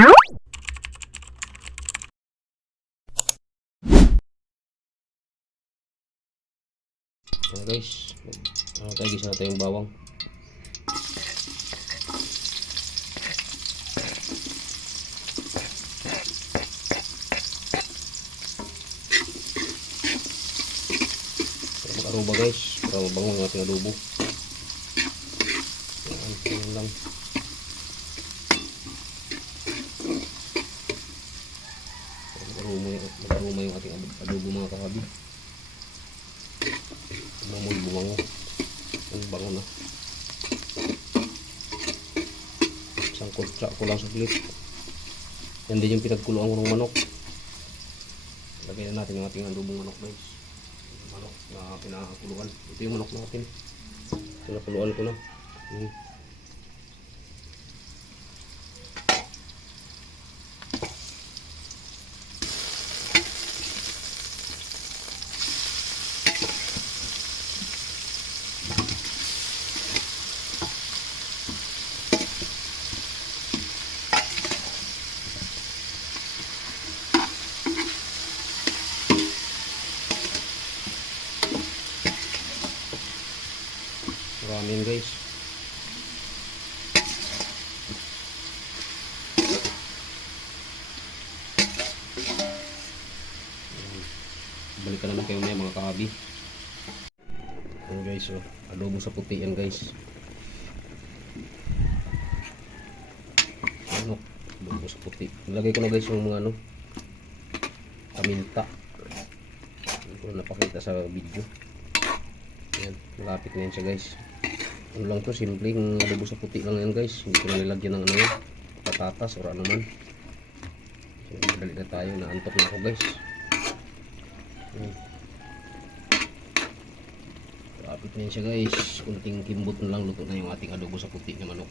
Ayan guys, gisa natin yung bawang. Mag-aruba guys, para mabango yung ating adobo. Ayan lang. Mag-aroma yung ating adobo mga kahabi. Mamoy bumango. Ang bango na. Isang kutsa ko lang saglit. Yan din yung pinagkuluan ko ng manok. Lagay na natin yung ating adobong manok guys. Manok na pinakuluan. Ito yung manok natin. Pinakuluan ko na. Ramen guys. Balikan naman kayo na mga kahabi. Ayan guys, oh, adobo sa puti yan guys. Ano? Adobo sa puti. Nilagay ko na guys yung mga paminta. Hindi ko na napakita sa video. Ayan, malapit na yan siya guys. Ano lang to, simpleng adobo sa puti lang yan guys. Hindi ko na nilagyan ng patatas or ano man. So, madali na tayo, naantok na ako guys. Malapit na yan siya guys. Kunting kimbot na lang, luto na yung ating adobo sa puti na manok.